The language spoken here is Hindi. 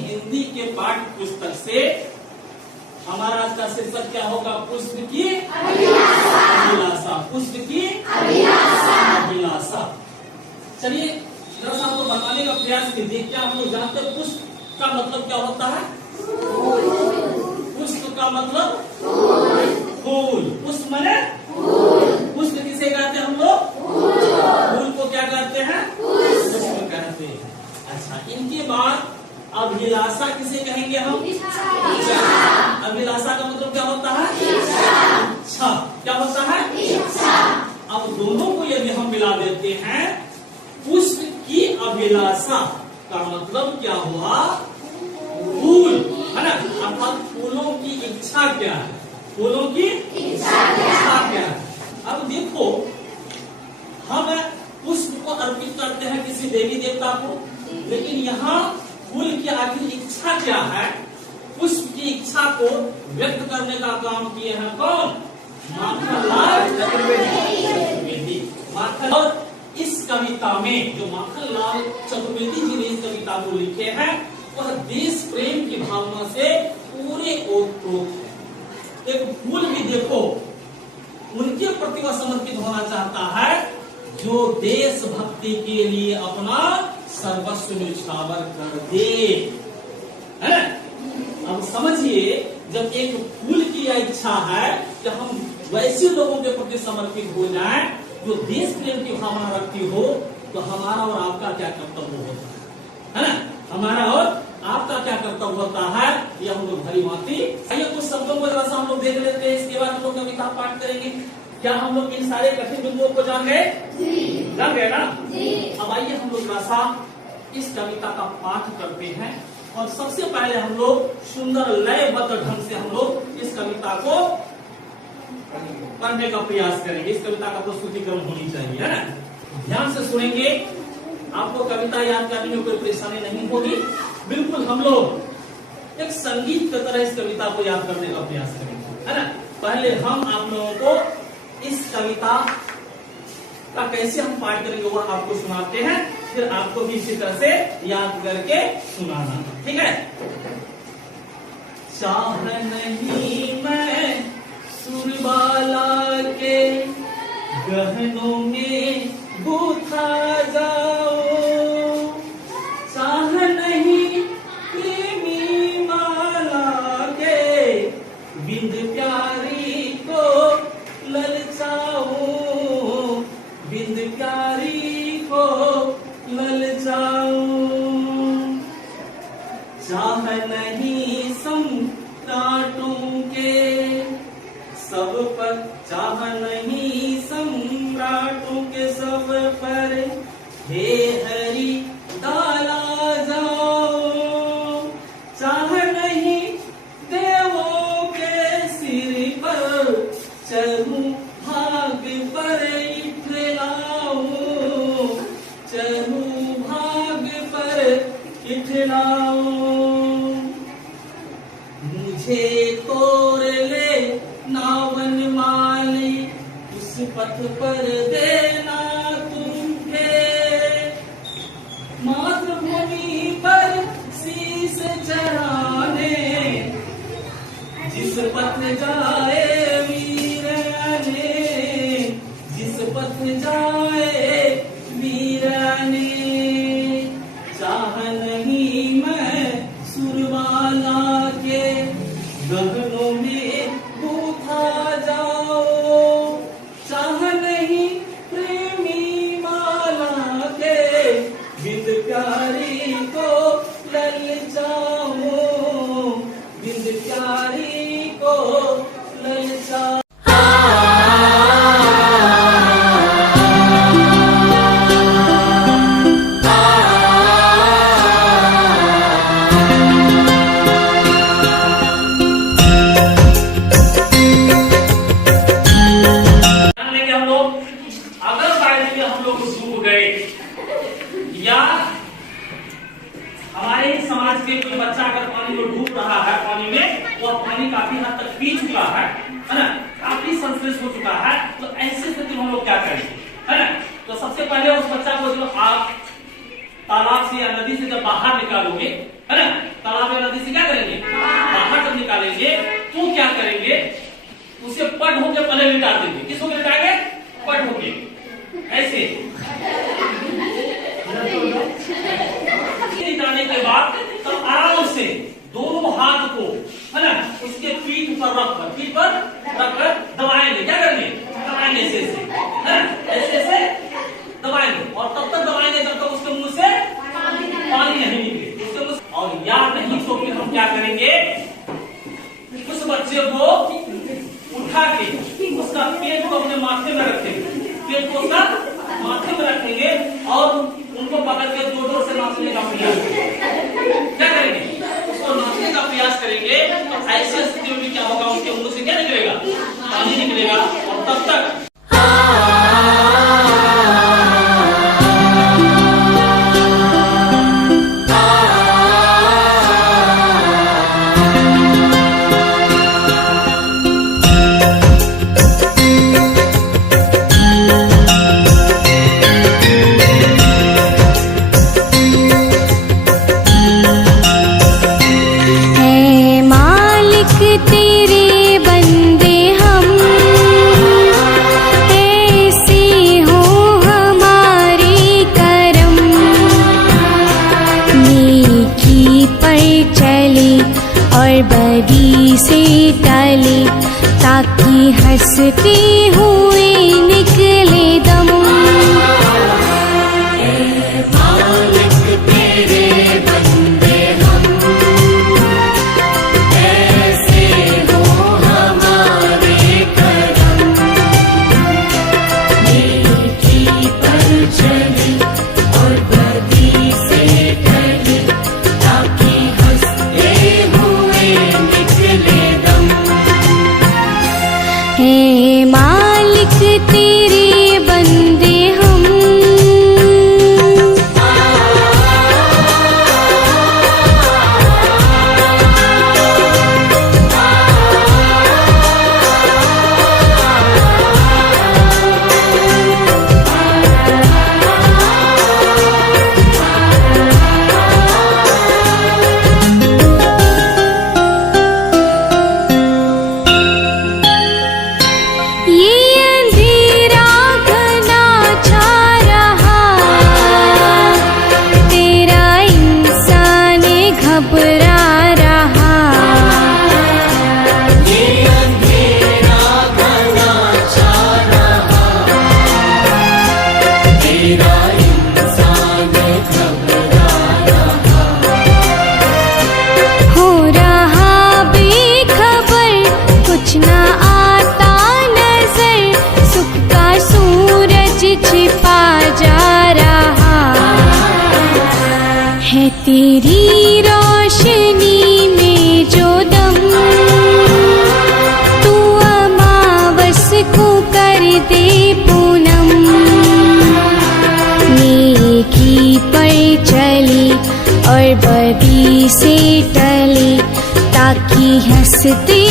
हिंदी के पाठ्य पुस्तक से हमारा आज का शीर्षक क्या होगा? पुष्प की अभिलाषा। पुष्प की अभिलाषा। चलिए जरा सा आपको बताने का प्रयास कीजिए। क्या हम लोग जानते हैं पुष्प का मतलब क्या होता है? पुष्प का मतलब फूल। पुष्प माने पुष्प किसे कहते हैं हम लोग? फूल को क्या कहते हैं? पुष्प कहते हैं। अच्छा, इनके बाद अभिलाषा किसे कहेंगे हम? अभिलाषा का मतलब क्या होता है? इच्छा। क्या होता है? इच्छा। अब दोनों को यदि हम मिला देते हैं, पुष्प की अभिलाषा का मतलब क्या हुआ? फूल, है ना? अर्थात फूलों की इच्छा क्या है? फूलों की इच्छा क्या है? अब देखो, हम पुष्प को अर्पित करते हैं किसी देवी देवता को, लेकिन यहाँ फूल की आखिर इच्छा क्या है? पुष्प की इच्छा को व्यक्त करने का काम किए हैं कौन? माखनलाल चतुर्वेदी। और इस कविता में जो माखनलाल चतुर्वेदी जी ने इस कविता को लिखे हैं, वह देश प्रेम की भावना से पूरे ओतप्रोत है। एक फूल भी देखो, उनके प्रति वह समर्पित होना चाहता है जो देशभक्ति के लिए अपना सर्वस्व न्यौछावर कर दे, है? अब समझिए, जब एक फूल की यह इच्छा है कि हम वैसे लोगों के प्रति समर्पित हो जाएं जो देश प्रेम की भावना रखती हो, तो हमारा और आपका क्या कर्तव्य होता है ना? हमारा और आपका क्या कर्तव्य होता है, ये हम लोग भली भांति आइए कुछ शब्दों को जरा सा हम लोग देख लेते हैं। इसके बाद हम लोग कविता पाठ करेंगे। क्या हम लोग इन सारे कठिन बिंदुओं को जान गए? जान गए ना? अब आइए हम लोग जरा सा इस कविता का पाठ करते हैं, और सबसे पहले हम लोग सुंदर लयबद्ध ढंग से हम लोग इस कविता को पढ़ने का प्रयास करेंगे। इस कविता का प्रस्तुतिकरण होनी चाहिए, है ना? ध्यान से सुनेंगे, आपको कविता याद करने में कोई परेशानी नहीं होगी। बिल्कुल हम लोग एक संगीत की तरह इस कविता को याद करने का प्रयास करेंगे, है ना? पहले हम आप लोगों को इस कविता का कैसे हम पाठ करेंगे वो आपको सुनाते हैं, फिर आपको भी इसी तरह से याद करके सुनाना, ठीक है? चाह नहीं मैं सुरबाला के गहनों में गूथा जाऊं, चाह नहीं प्रेमी माला के बिंद प्यारी को ललचाऊं, बिंद प्यारी को ललचाऊं, चाह नहीं सम्राटों के सब पर, चाह नहीं सम्राटों के सब पर हे हरि डाला जाओ, चाह नहीं देवों के सिर पर चलूं भाग पर इठलाऊं, चलूं भाग पर इठलाऊं, मुझे तोड़ ले नावन माली उस पथ पर देना तुम्हे, मातृभूमि पर शीस चढ़ाने जिस पथ जाए वीराने, जिस पथ जाए वीराने, चाह नहीं मैं सुरबाला के गहनों में गूथा जाओ, चाह नहीं प्रेमी माला के बिंद प्यारी को ललचाऊं, बिंद प्यारी को ललचाऊं। कोई बच्चा अगर पानी में डूब रहा है, पानी में वह पानी काफी हद तक पी चुका है ना? काफी संश्लेष हो चुका है, तो ऐसी स्थिति में हम लोग क्या करेंगे, है ना? तो सबसे पहले उस बच्चा को जो आप तालाब से या नदी से जब बाहर निकालोगे, है ना, करेंगे, उसे पट होके पहले लिटा देंगे। किस होके लिटाएंगे? पट होके, ऐसे लिटाने के बाद तब आराम से दोनों हाथ को, है ना, उसके पीठ पर रखकर दबाएंगे। क्या करेंगे? दबाएंगे ऐसे ऐसे दबाएंगे, और तब तक दबाएंगे जब तक उसके मुंह से पानी नहीं निकले। उसके मुंह, और याद नहीं तो फिर हम क्या करेंगे, उस बच्चे को उठा के उसका पेट को अपने माथे में रखेंगे, पेट को उसका माथे में रखेंगे और उनको पकड़ के जोर से नाचने का प्रयास करेंगे। क्या करेंगे? उसको नाचने का प्रयास करेंगे। तो ऐसी स्थिति में क्या होगा, उसके मुंह से क्या निकलेगा? पानी निकलेगा। और तब तक बदी से टाले ताकि हंसते हुए निकले दम। मालिक तेरे बंदे हम, ऐसे हो हमारे करम। नेकी पर चले और बदी से टले ताकि हंसते हे मालिक तेरे बंदे हम। है तेरी रोशनी में जो दम, तू अमावस को कर दे पूनम। नेकी पर चले और बदी से टले ताकि हंसते